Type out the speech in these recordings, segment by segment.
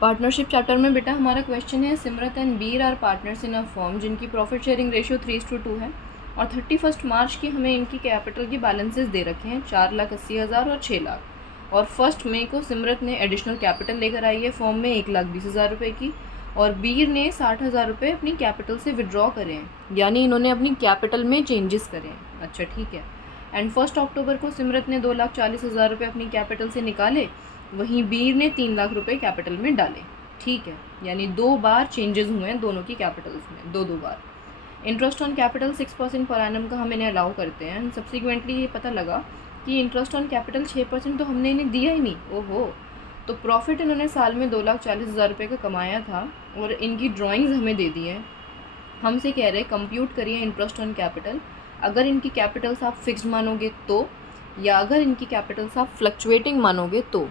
Partnership chapter में बेटा हमारा क्वेश्चन है, Simrat and Bir are partners in a firm जिनकी प्रॉफिट शेयरिंग रेशियो 3:2 है और 31 मार्च की हमें इनकी कैपिटल की बैलेंसेस दे रखे हैं 4,80,000 और 6 लाख। और 1 मई को सिमरत ने एडिशनल कैपिटल लेकर आई है फॉर्म में 1,20,000 रुपये की, और बीर ने 60,000 रुपये अपनी कैपिटल से विड्रॉ करे हैं, यानी इन्होंने अपनी कैपिटल में चेंजेस करे हैं। अच्छा ठीक है। एंड 1 अक्टूबर को सिमरत ने 2,40,000 रुपये अपनी कैपिटल से निकाले, वहीं बीर ने 3 लाख रुपये कैपिटल में डाले। ठीक है, यानी 2 बार चेंजेस हुए हैं दोनों की कैपिटल्स में, दो बार। Interest on capital 6% per annum का हम इन्हें अलाउ करते हैं। एंड सब्सिक्वेंटली ये पता लगा कि इंटरेस्ट ऑन कैपिटल 6% तो हमने इन्हें दिया ही नहीं। ओहो, तो प्रॉफिट इन्होंने साल में 2,40,000 रुपये का कमाया था और इनकी ड्राइंग्स हमें दे दी हैं। हमसे कह रहे कंप्यूट करिए इंटरेस्ट ऑन कैपिटल, अगर इनकी कैपिटल्स आप फिक्स्ड मानोगे तो, या अगर इनकी कैपिटल्स आप फ्लक्चुएटिंग मानोगे तो।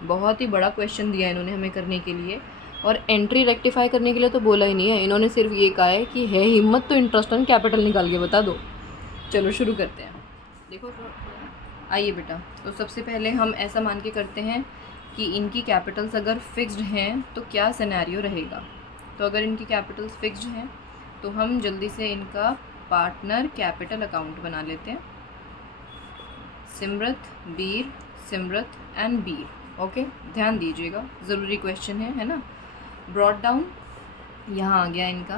बहुत ही बड़ा क्वेश्चन दिया इन्होंने हमें करने के लिए, और एंट्री रेक्टिफाई करने के लिए तो बोला ही नहीं है इन्होंने, सिर्फ ये कहा है कि है हिम्मत तो इंटरेस्ट ऑन कैपिटल निकाल के बता दो। चलो शुरू करते हैं। देखो आइए बेटा, तो सबसे पहले हम ऐसा मान के करते हैं कि इनकी कैपिटल्स अगर फिक्स्ड हैं तो क्या सिनेरियो रहेगा। तो अगर इनकी कैपिटल्स फिक्स्ड हैं तो हम जल्दी से इनका पार्टनर कैपिटल अकाउंट बना लेते हैं। सिमरत बीर, सिमरत एंड बीर। ओके, ध्यान दीजिएगा, ज़रूरी क्वेश्चन है ना। ब्रॉड डाउन यहाँ आ गया इनका,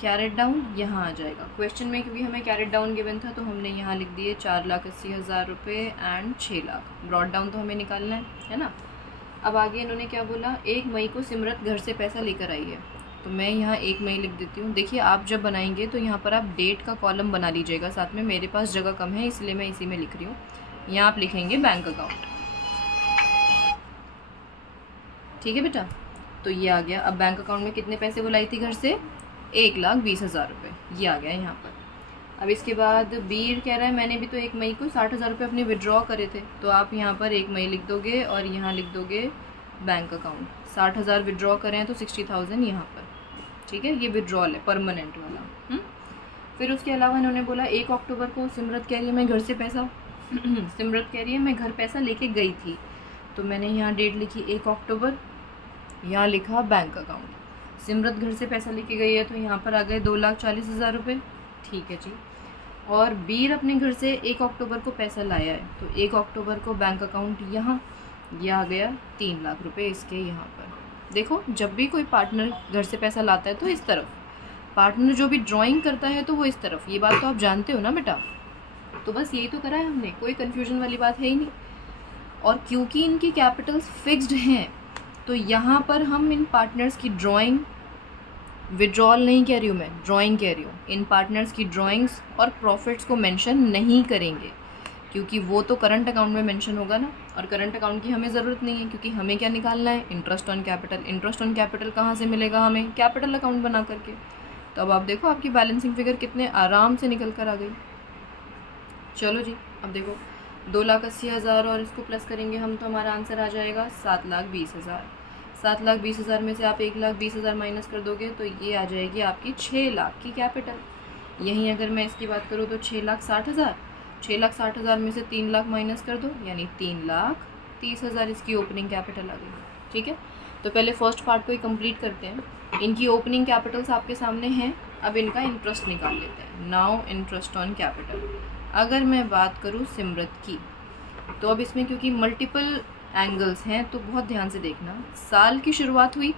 कैरेट डाउन यहाँ आ जाएगा क्वेश्चन में, क्योंकि हमें कैरेट डाउन गिवन था तो हमने यहाँ लिख दिए 4,80,000 रुपये एंड 6 लाख। ब्रॉड डाउन तो हमें निकालना है ना। अब आगे इन्होंने क्या बोला, 1 मई को सिमरत घर से पैसा लेकर आई है, तो मैं यहाँ 1 मई लिख देती हूँ। देखिए आप जब बनाएंगे तो यहाँ पर आप डेट का कॉलम बना लीजिएगा साथ में, मेरे पास जगह कम है इसलिए मैं इसी में लिख रही हूँ। यहाँ आप लिखेंगे बैंक अकाउंट। ठीक है बेटा, तो ये आ गया। अब बैंक अकाउंट में कितने पैसे वो लाई थी घर से, 1,20,000 रुपये, ये आ गया यहाँ पर। अब इसके बाद बीर कह रहा है मैंने भी तो 1 मई को 60,000 रुपये अपने विड्रॉ करे थे, तो आप यहाँ पर 1 मई लिख दोगे और यहाँ लिख दोगे बैंक अकाउंट। 60,000 विड्रॉ करें हैं तो 60,000 यहाँ पर। ठीक है, ये विड्रॉल है परमानेंट वाला। फिर उसके अलावा इन्होंने बोला 1 अक्टूबर को सिमरत कह रही है मैं घर से पैसा सिमरत कह रही है मैं घर पैसा लेके गई थी, तो मैंने यहाँ डेट लिखी 1 अक्टूबर, यहाँ लिखा बैंक अकाउंट। सिमरत घर से पैसा लेके गई है तो यहाँ पर आ गए 2,40,000 रुपये। ठीक है जी। और बीर अपने घर से 1 अक्टूबर को पैसा लाया है, तो 1 अक्टूबर को बैंक अकाउंट यहाँ, यह आ गया 3 लाख रुपए इसके यहाँ पर। देखो जब भी कोई पार्टनर घर से पैसा लाता है तो इस तरफ, पार्टनर जो भी ड्राइंग करता है तो वो इस तरफ, ये बात तो आप जानते हो ना बेटा। तो बस यही तो करा है हमने, कोई कन्फ्यूजन वाली बात है ही नहीं। और क्योंकि इनकी कैपिटल्स फिक्स्ड हैं तो यहाँ पर हम इन पार्टनर्स की ड्राइंग, विड्रॉल नहीं कह रही हूँ मैं, ड्राइंग कह रही हूँ, इन पार्टनर्स की ड्राइंग्स और प्रॉफिट्स को मेंशन नहीं करेंगे, क्योंकि वो तो करंट अकाउंट में मेंशन होगा ना, और करंट अकाउंट की हमें ज़रूरत नहीं है, क्योंकि हमें क्या निकालना है, interest on capital. Interest on capital कहाँ से मिलेगा हमें, कैपिटल अकाउंट बना करके। तो अब आप देखो आपकी बैलेंसिंग फिगर कितने आराम से निकल कर आ गई। चलो जी, अब देखो 2,80,000 और इसको प्लस करेंगे हम तो हमारा आंसर आ जाएगा 7,20,000। 7,20,000 में से आप 1,20,000 माइनस कर दोगे तो ये आ जाएगी आपकी 6 लाख की कैपिटल। यहीं अगर मैं इसकी बात करूँ तो 6,60,000, 6,60,000 में से 3 लाख माइनस कर दो, यानी 3,30,000 इसकी ओपनिंग कैपिटल आ गई। ठीक है, तो पहले फर्स्ट पार्ट को ही कंप्लीट करते हैं। इनकी ओपनिंग कैपिटल्स आपके सामने हैं, अब इनका इंटरेस्ट निकाल लेते हैं। Now interest on capital. अगर मैं बात करूँ सिमरत की, तो अब इसमें क्योंकि मल्टीपल एंगल्स हैं तो बहुत ध्यान से देखना। साल की शुरुआत हुई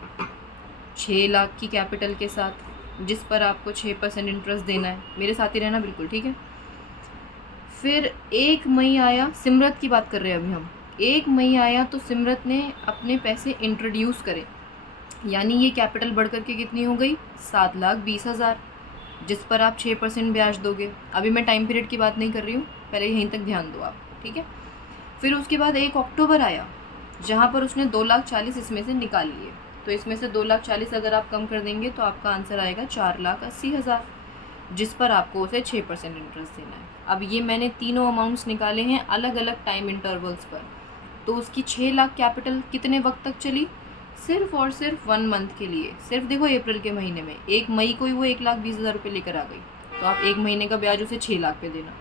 6 लाख की कैपिटल के साथ, जिस पर आपको 6% इंटरेस्ट देना है, मेरे साथ ही रहना बिल्कुल, ठीक है। फिर 1 मई आया, सिमरत की बात कर रहे हैं अभी हम। 1 मई आया तो सिमरत ने अपने पैसे इंट्रोड्यूस करे, यानी ये कैपिटल बढ़ करके कितनी हो गई, 7,20,000, जिस पर आप 6% ब्याज दोगे। अभी मैं टाइम पीरियड की बात नहीं कर रही हूँ, पहले यहीं तक ध्यान दो आप, ठीक है। फिर उसके बाद 1 अक्टूबर आया, जहाँ पर उसने 2,40,000 इसमें से निकाल लिए, तो इसमें से 2,40,000 अगर आप कम कर देंगे तो आपका आंसर आएगा 4,80,000, जिस पर आपको उसे 6% इंटरेस्ट देना है। अब ये मैंने तीनों अमाउंट्स निकाले हैं अलग अलग टाइम इंटरवल्स पर, तो उसकी 6 लाख कैपिटल कितने वक्त तक चली, सिर्फ और सिर्फ 1 मंथ के लिए। सिर्फ देखो अप्रैल के महीने में 1 मई को ही वो 1,20,000 रुपये लेकर आ गई, तो आप 1 महीने का ब्याज उसे 6 लाख पे देना।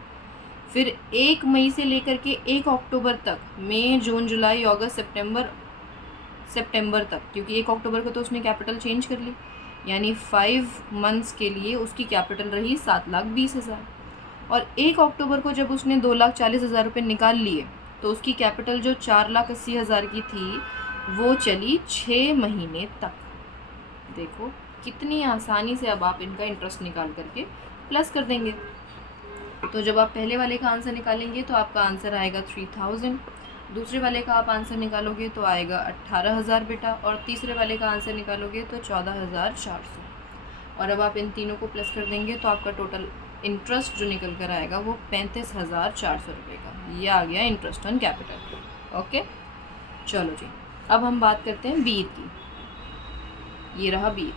फिर 1 मई से लेकर के 1 अक्टूबर तक, मई, जून, जुलाई, अगस्त, सितंबर, सितंबर तक, क्योंकि 1 अक्टूबर को तो उसने कैपिटल चेंज कर ली, यानी 5 मंथ्स के लिए उसकी कैपिटल रही 7,20,000। और 1 अक्टूबर को जब उसने 2,40,000 रुपये निकाल लिए तो उसकी कैपिटल जो 4,80,000 की थी वो चली 6 महीने तक। देखो कितनी आसानी से अब आप इनका इंटरेस्ट निकाल करके प्लस कर देंगे। तो जब आप पहले वाले का आंसर निकालेंगे तो आपका आंसर आएगा 3,000, दूसरे वाले का आप आंसर निकालोगे तो आएगा 18,000 बेटा, और तीसरे वाले का आंसर निकालोगे तो 14,400। और अब आप इन तीनों को प्लस कर देंगे तो आपका टोटल इंटरेस्ट जो निकल कर आएगा वो 35,400 रुपये का। ये आ गया इंटरेस्ट ऑन कैपिटल। ओके, चलो जी, अब हम बात करते हैं बीर की। ये रहा बीर।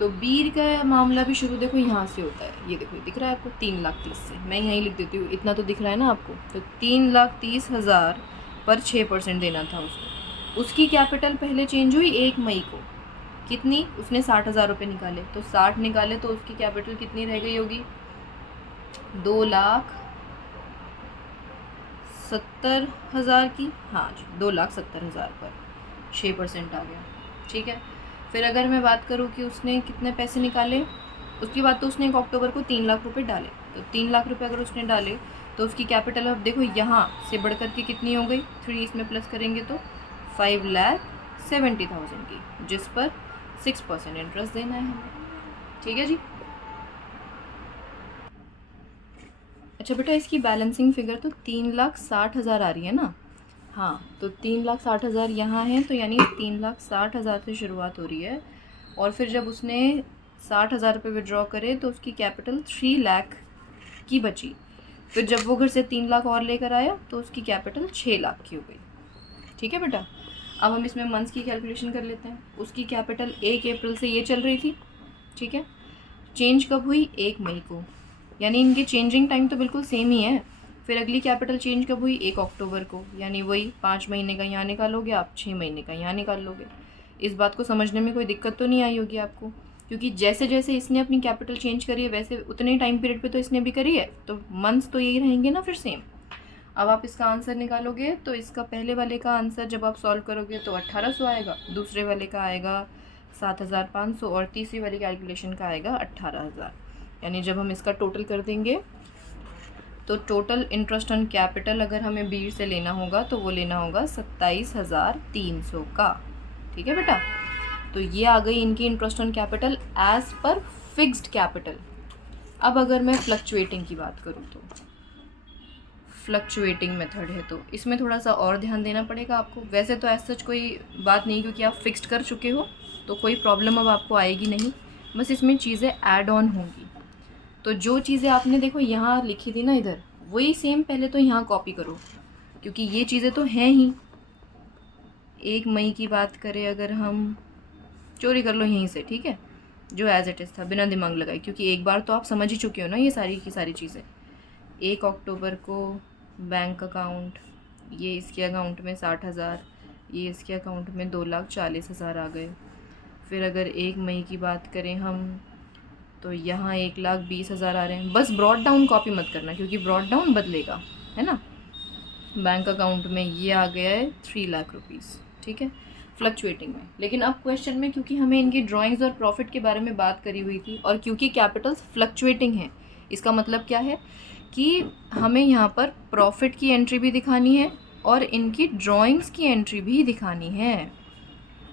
तो बीर का मामला भी शुरू देखो यहाँ से होता है। ये देखो दिख रहा है आपको 3,30,000 से, मैं यहीं लिख देती हूँ, इतना तो दिख रहा है ना आपको। तो 3,30,000 पर 6% देना था उसको। उसकी कैपिटल पहले चेंज हुई 1 मई को, कितनी? उसने 60,000 रुपये निकाले, तो 60 निकाले तो उसकी कैपिटल कितनी रह गई होगी? 2,70,000 की। हाँ जी, 2,70,000 पर 6% आ गया। ठीक है, फिर अगर मैं बात करूँ कि उसने कितने पैसे निकाले, उसकी बात तो उसने 1 अक्टूबर को 3 लाख रुपये डाले। तो 3 लाख रुपये अगर उसने डाले तो उसकी कैपिटल अब देखो यहाँ से बढ़ कर के कितनी हो गई, 3 इसमें प्लस करेंगे तो 5,70,000 की, जिस पर 6% इंटरेस्ट देना है हमें। ठीक है जी। अच्छा बेटा, इसकी बैलेंसिंग फिगर तो 3,60,000 आ रही है ना। हाँ, तो 3,60,000 यहाँ है, तो यानी 3,60,000 से शुरुआत हो रही है। और फिर जब उसने 60,000 रुपये विड्रॉ करे तो उसकी कैपिटल 3 लाख की बची। फिर जब वो घर से 3 लाख और लेकर आया तो उसकी कैपिटल 6 लाख की हो गई। ठीक है बेटा, अब हम इसमें मंथ्स की कैलकुलेशन कर लेते हैं। उसकी कैपिटल 1 अप्रैल से ये चल रही थी। ठीक है, चेंज कब हुई? 1 मई को, यानी इनके चेंजिंग टाइम तो बिल्कुल सेम ही है। फिर अगली कैपिटल चेंज कब हुई? 1 अक्टूबर को, यानी वही 5 महीने का यहाँ निकालोगे आप, 6 महीने का यहाँ निकाल लोगे। इस बात को समझने में कोई दिक्कत तो नहीं आई होगी आपको, क्योंकि जैसे जैसे इसने अपनी कैपिटल चेंज करी है वैसे उतने टाइम पीरियड पे तो इसने भी करी है, तो मंथ्स तो यही रहेंगे ना फिर सेम। अब आप इसका आंसर निकालोगे तो इसका पहले वाले का आंसर जब आप सॉल्व करोगे तो 1,800 आएगा, दूसरे वाले का आएगा 7,500 और तीसरी वाली कैलकुलेशन का आएगा 18,000। यानी जब हम इसका टोटल कर देंगे तो टोटल इंटरेस्ट ऑन कैपिटल अगर हमें बीर से लेना होगा तो वो लेना होगा 27,300 का। ठीक है बेटा, तो ये आ गई इनकी interest on capital as per fixed capital. अब अगर मैं फ्लक्चुएटिंग की बात करूँ तो फ्लक्चुएटिंग मेथड है, तो इसमें थोड़ा सा और ध्यान देना पड़ेगा आपको। वैसे तो ऐसा कोई बात नहीं, क्योंकि आप फिक्स्ड कर चुके हो तो कोई प्रॉब्लम अब आपको आएगी नहीं, बस इसमें चीज़ें ऐड ऑन होंगी। तो जो चीज़ें आपने देखो यहाँ लिखी थी ना इधर, वही सेम पहले तो यहाँ कॉपी करो, क्योंकि ये चीज़ें तो हैं ही। 1 मई की बात करें अगर हम, चोरी कर लो यहीं से, ठीक है, जो एज इट इज़ था बिना दिमाग लगाए, क्योंकि एक बार तो आप समझ ही चुके हो ना ये सारी की सारी चीज़ें। 1 अक्टूबर को बैंक अकाउंट, ये इसके अकाउंट में 60,000, ये इसके अकाउंट में 2,40,000 आ गए। फिर अगर 1 मई की बात करें हम तो यहाँ 1,20,000 आ रहे हैं। बस ब्रॉड डाउन कॉपी मत करना, क्योंकि ब्रॉड डाउन बदलेगा, है ना। बैंक अकाउंट में ये आ गया है 3 लाख रुपीज़। ठीक है, फ्लक्चुएटिंग में। लेकिन अब क्वेश्चन में क्योंकि हमें इनकी ड्राइंग्स और प्रॉफिट के बारे में बात करी हुई थी, और क्योंकि कैपिटल्स फ्लक्चुएटिंग हैं, इसका मतलब क्या है कि हमें यहाँ पर प्रॉफिट की एंट्री भी दिखानी है और इनकी ड्राइंग्स की एंट्री भी दिखानी है।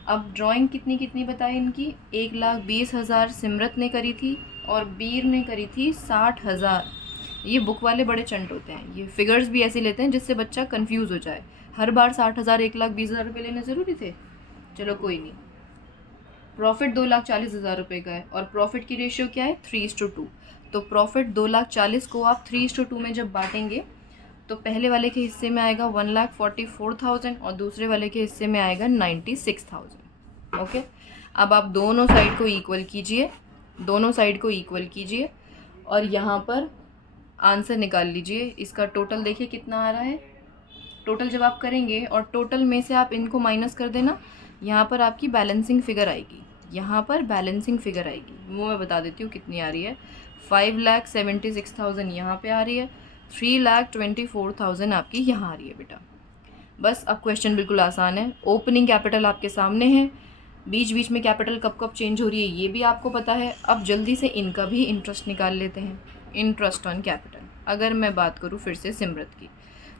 अब ड्राइंग कितनी कितनी बताए इनकी? 1,20,000 सिमरत ने करी थी और बीर ने करी थी 60,000। ये बुक वाले बड़े चंट होते हैं, ये फिगर्स भी ऐसे लेते हैं जिससे बच्चा कंफ्यूज हो जाए। हर बार 60,000 1,20,000 रुपये लेने ज़रूरी थे? चलो कोई नहीं। प्रॉफिट 2,40,000 रुपये का है और प्रॉफिट की रेशियो क्या है? 3:2। तो प्रॉफिट 2,40,000 को आप 3:2 में जब बांटेंगे तो पहले वाले के हिस्से में आएगा 1,44,000 और दूसरे वाले के हिस्से में आएगा 96,000। ओके, अब आप दोनों साइड को इक्वल कीजिए, दोनों साइड को इक्वल कीजिए और यहाँ पर आंसर निकाल लीजिए। इसका टोटल देखिए कितना आ रहा है। टोटल जब आप करेंगे और टोटल में से आप इनको माइनस कर देना, यहाँ पर आपकी बैलेंसिंग फ़िगर आएगी, यहाँ पर बैलेंसिंग फ़िगर आएगी। वो मैं बता देती हूँ कितनी आ रही है। 5,76,000 यहाँ पे आ रही है, 3,24,000 आपकी यहाँ आ रही है बेटा। बस अब क्वेश्चन बिल्कुल आसान है। ओपनिंग कैपिटल आपके सामने है, बीच बीच में कैपिटल कब कब चेंज हो रही है ये भी आपको पता है। अब जल्दी से इनका भी इंटरेस्ट निकाल लेते हैं, इंटरेस्ट ऑन कैपिटल। अगर मैं बात करूँ फिर से सिमरत की,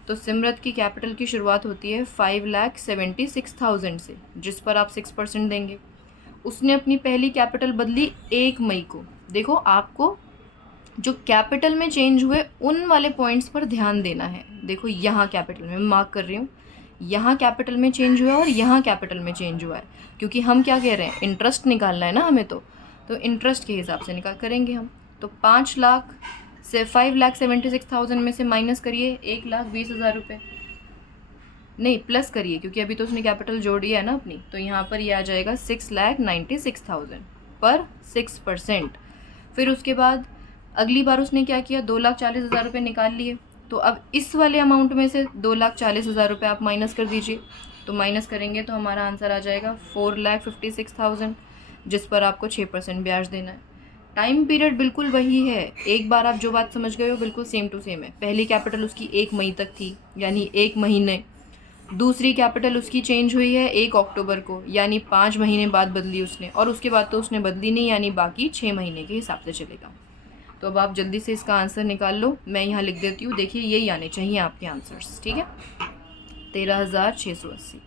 तो सिमरत की कैपिटल की शुरुआत होती है 5,76,000 से, जिस पर आप 6% देंगे। उसने अपनी पहली कैपिटल बदली 1 मई को। देखो आपको जो कैपिटल में चेंज हुए उन वाले पॉइंट्स पर ध्यान देना है। देखो यहाँ कैपिटल में मार्क कर रही हूँ, यहाँ कैपिटल में चेंज हुआ है और यहाँ कैपिटल में चेंज हुआ है, क्योंकि हम क्या कह रहे हैं, इंटरेस्ट निकालना है ना हमें, तो इंटरेस्ट के हिसाब से निकाल करेंगे हम। तो 5 लाख से 5,76,000 में से माइनस करिए 1,20,000 रुपये, नहीं प्लस करिए क्योंकि अभी तो उसने कैपिटल जोड़ दिया है ना अपनी, तो यहाँ पर ये आ जाएगा 6,96,000 पर 6%। फिर उसके बाद अगली बार उसने क्या किया, 2,40,000 रुपये निकाल लिए। तो अब इस वाले अमाउंट में से 2,40,000 रुपये आप माइनस कर दीजिए। तो माइनस करेंगे तो हमारा आंसर आ जाएगा 4,56,000, जिस पर आपको 6% ब्याज देना है। टाइम पीरियड बिल्कुल वही है, एक बार आप जो बात समझ गए हो बिल्कुल सेम टू सेम है। पहली कैपिटल उसकी 1 मई तक थी, यानी 1 महीने। दूसरी कैपिटल उसकी चेंज हुई है 1 अक्टूबर को, यानी 5 महीने बाद बदली उसने, और उसके बाद तो उसने बदली नहीं, यानी बाकी 6 महीने के हिसाब से चलेगा। तो अब आप जल्दी से इसका आंसर निकाल लो, मैं यहाँ लिख देती हूँ। देखिए यही आने चाहिए आपके आंसर्स, ठीक है। 13,680।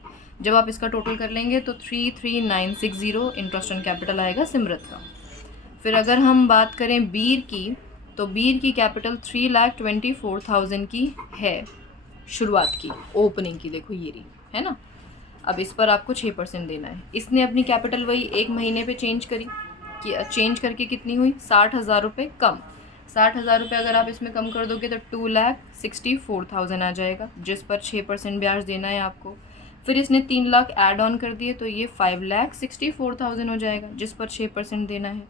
जब आप इसका टोटल कर लेंगे तो 33,960 इंटरेस्ट ऑन कैपिटल आएगा सिमरत का। फिर अगर हम बात करें बीर की, तो बीर की कैपिटल 3,24,000 की है शुरुआत की, ओपनिंग की, देखो ये रही है ना। अब इस पर आपको 6% देना है। इसने अपनी कैपिटल वही 1 महीने पे चेंज करी, कि चेंज करके कितनी हुई, 60,000 रुपये कम। 60,000 रुपये अगर आप इसमें कम कर दोगे तो 2,64,000 आ जाएगा, जिस पर 6% ब्याज देना है आपको। फिर इसने 3 लाख ऐड ऑन कर दिए तो ये 5,64,000 हो जाएगा, जिस पर 6% देना है।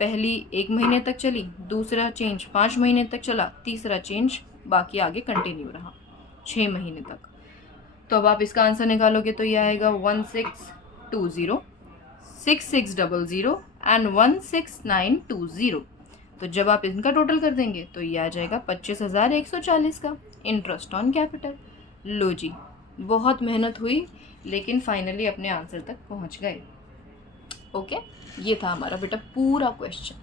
पहली 1 महीने तक चली, दूसरा चेंज 5 महीने तक चला, तीसरा चेंज बाकी आगे कंटिन्यू रहा 6 महीने तक। तो अब आप इसका आंसर निकालोगे तो ये आएगा 1620, 6600 एंड 16920। तो जब आप इनका टोटल कर देंगे तो ये आ जाएगा 25,140 का इंटरेस्ट ऑन कैपिटल। लो जी, बहुत मेहनत हुई लेकिन फाइनली अपने आंसर तक पहुंच गए। ओके, ये था हमारा बेटा पूरा क्वेश्चन।